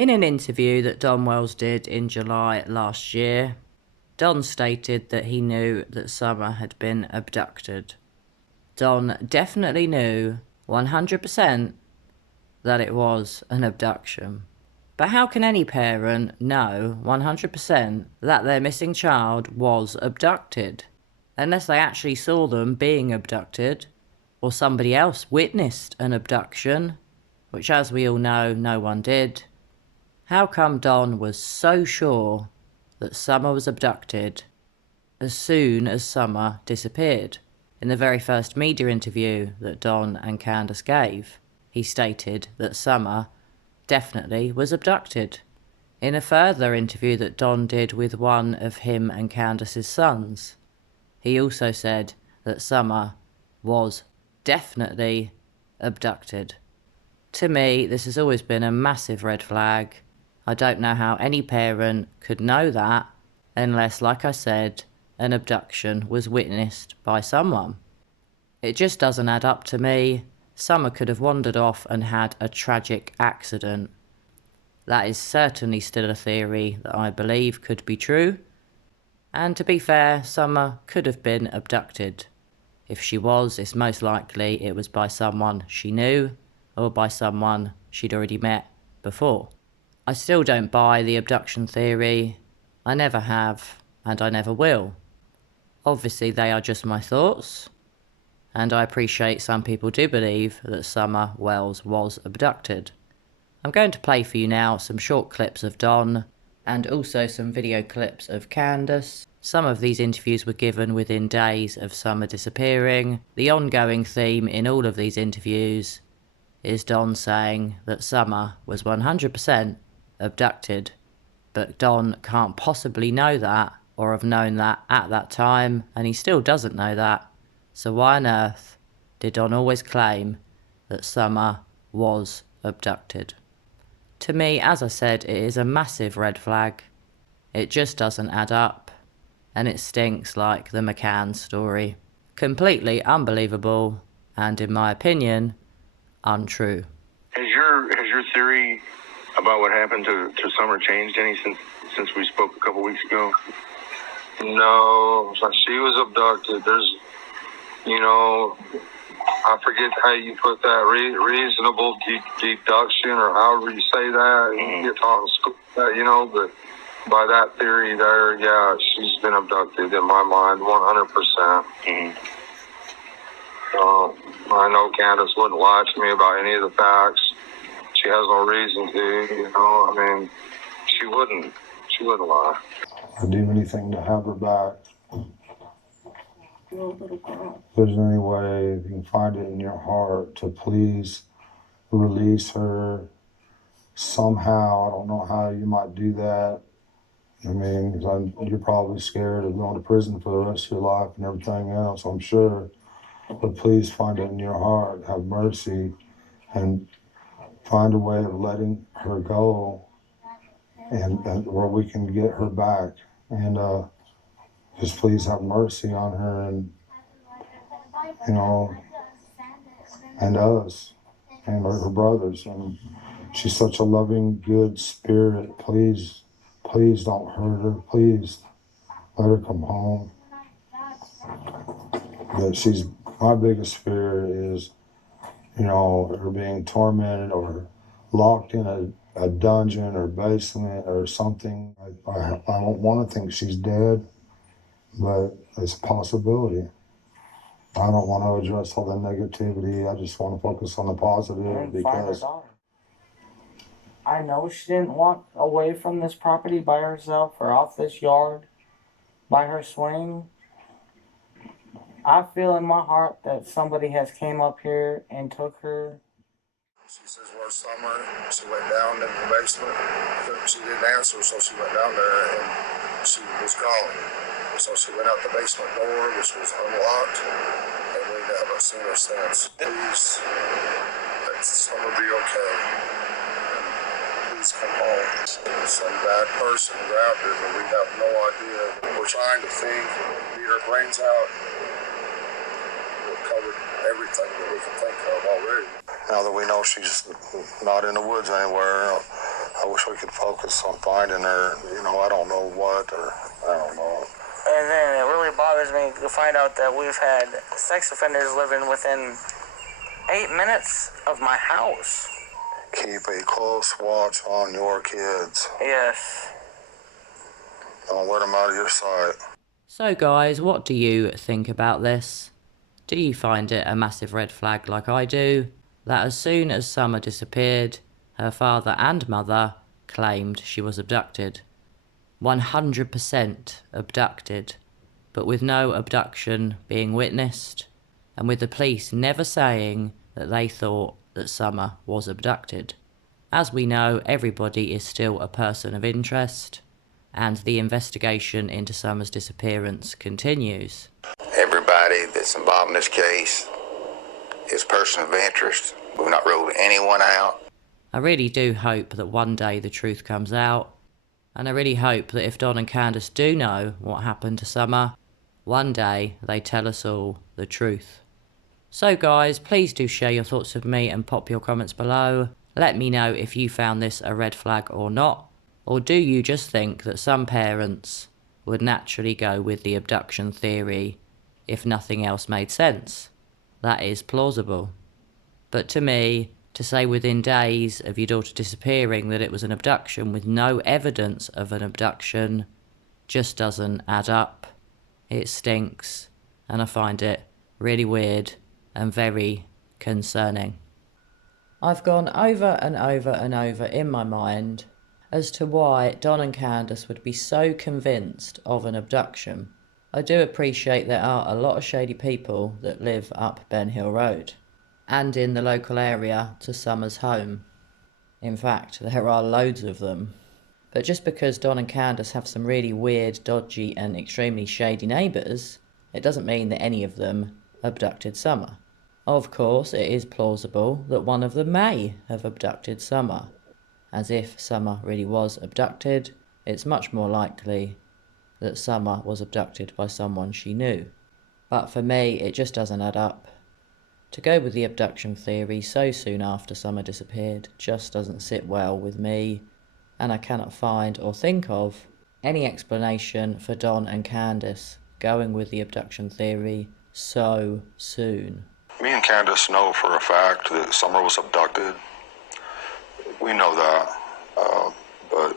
In an interview that DonWells did in July last year, Don stated that he knew that Summer had been abducted. Don definitely knew 100% that it was an abduction. But how can any parent know 100% that their missing child was abducted, unless they actually saw them being abducted, or somebody else witnessed an abduction, which, as we all know, no one did? How come Don was so sure that Summer was abducted as soon as Summer disappeared? In the very first media interview that Don and Candace gave, he stated that Summer definitely was abducted. In a further interview that Don did with one of him and Candace's sons, he also said that Summer was definitely abducted. To me, this has always been a massive red flag. I don't know how any parent could know that unless, like I said, an abduction was witnessed by someone. It just doesn't add up to me. Summer could have wandered off and had a tragic accident. That is certainly still a theory that I believe could be true. And to be fair, Summer could have been abducted. If she was, it's most likely it was by someone she knew or by someone she'd already met before. I still don't buy the abduction theory. I never have, and I never will. Obviously, they are just my thoughts, and I appreciate some people do believe that SummerWells was abducted. I'm going to play for you now some short clips of Don, and also some video clips of Candace. Some of these interviews were given within days of Summer disappearing. The ongoing theme in all of these interviews is Don saying that Summer was 100% abducted, but Don can't possibly know that or have known that at that time, and he still doesn't know that. So why on earth did Don always claim that Summer was abducted? To me, as I said, it is a massive red flag. It just doesn't add up, and it stinks like the McCann story. Completely unbelievable, and in my opinion, untrue. Has your theory about what happened to Summer changed any since we spoke a couple weeks ago? No, she was abducted. There's, I forget how you put that, reasonable deduction, or however you say that. Mm-hmm. You get taught in school, but by that theory there, yeah, she's been abducted in my mind, 100%. Mm-hmm. I know Candace wouldn't lie to me about any of the facts. She has no reason to, she wouldn't lie. I'd do anything to have her back. If there's any way you can find it in your heart to please release her somehow, I don't know how you might do that. You're probably scared of going to prison for the rest of your life and everything else, I'm sure. But please find it in your heart, have mercy, and find a way of letting her go, and where we can get her back. And just please have mercy on her, and and us, and her brothers. And she's such a loving, good spirit. Please don't hurt her. Please let her come home. My biggest fear is, her being tormented or locked in a dungeon or basement or something. I don't want to think she's dead, but it's a possibility. I don't want to address all the negativity. I just want to focus on the positive, because I know she didn't walk away from this property by herself or off this yard by her swing. I feel in my heart that somebody has came up here and took her. She says, "Where's Summer?" She went down in the basement. She didn't answer, so she went down there and she was gone. So she went out the basement door, which was unlocked, and we haven't seen her since. Please, let Summer be okay. Please come home. Some bad person grabbed her, but we have no idea. We're trying to think, beat her brains out. We've covered everything that we can think of already. Now that we know she's not in the woods anywhere, I wish we could focus on finding her. I don't know what, or I don't know. And then it really bothers me to find out that we've had sex offenders living within 8 minutes of my house. Keep a close watch on your kids. Yes. Don't let them out of your sight. So guys, what do you think about this? Do you find it a massive red flag like I do, that as soon as Summer disappeared, her father and mother claimed she was abducted? 100% abducted, but with no abduction being witnessed, and with the police never saying that they thought that Summer was abducted. As we know, everybody is still a person of interest, and the investigation into Summer's disappearance continues. Everybody that's involved in this case is a person of interest. We've not ruled anyone out. I really do hope that one day the truth comes out, and I really hope that if Don and Candace do know what happened to Summer, one day they tell us all the truth. So guys, please do share your thoughts with me and pop your comments below. Let me know if you found this a red flag or not, or do you just think that some parents would naturally go with the abduction theory if nothing else made sense? That is plausible. But to me, to say within days of your daughter disappearing that it was an abduction with no evidence of an abduction just doesn't add up. It stinks, and I find it really weird and very concerning. I've gone over and over and over in my mind as to why Don and Candace would be so convinced of an abduction. I do appreciate there are a lot of shady people that live up Ben Hill Road and in the local area to Summer's home. In fact, there are loads of them. But just because Don and Candace have some really weird, dodgy and extremely shady neighbours, it doesn't mean that any of them abducted Summer. Of course, it is plausible that one of them may have abducted Summer. As if Summer really was abducted, it's much more likely that Summer was abducted by someone she knew. But for me, it just doesn't add up. To go with the abduction theory so soon after Summer disappeared just doesn't sit well with me, and I cannot find or think of any explanation for Don and Candace going with the abduction theory so soon. Me and Candace know for a fact that Summer was abducted. We know that. But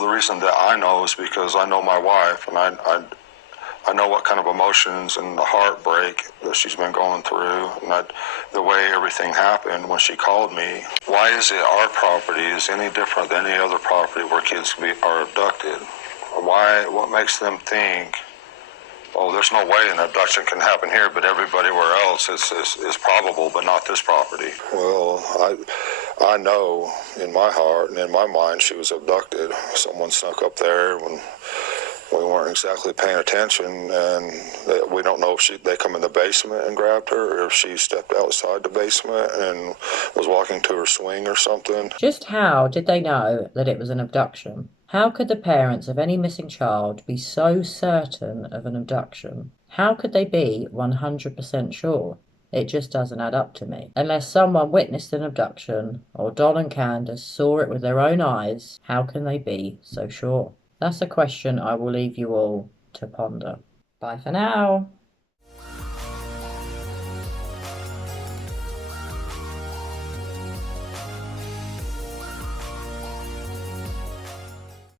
the reason that I know is because I know my wife, and I know what kind of emotions and the heartbreak that she's been going through, and the way everything happened when she called me. Why is it our property is any different than any other property where kids are abducted? Why? What makes them think, oh, there's no way an abduction can happen here, but everywhere else is probable, but not this property? Well, I know in my heart and in my mind she was abducted. Someone snuck up there when we weren't exactly paying attention, and we don't know if they come in the basement and grabbed her, or if she stepped outside the basement and was walking to her swing or something. Just how did they know that it was an abduction? How could the parents of any missing child be so certain of an abduction? How could they be 100% sure? It just doesn't add up to me. Unless someone witnessed an abduction, or Don and Candace saw it with their own eyes, how can they be so sure? That's a question I will leave you all to ponder. Bye for now.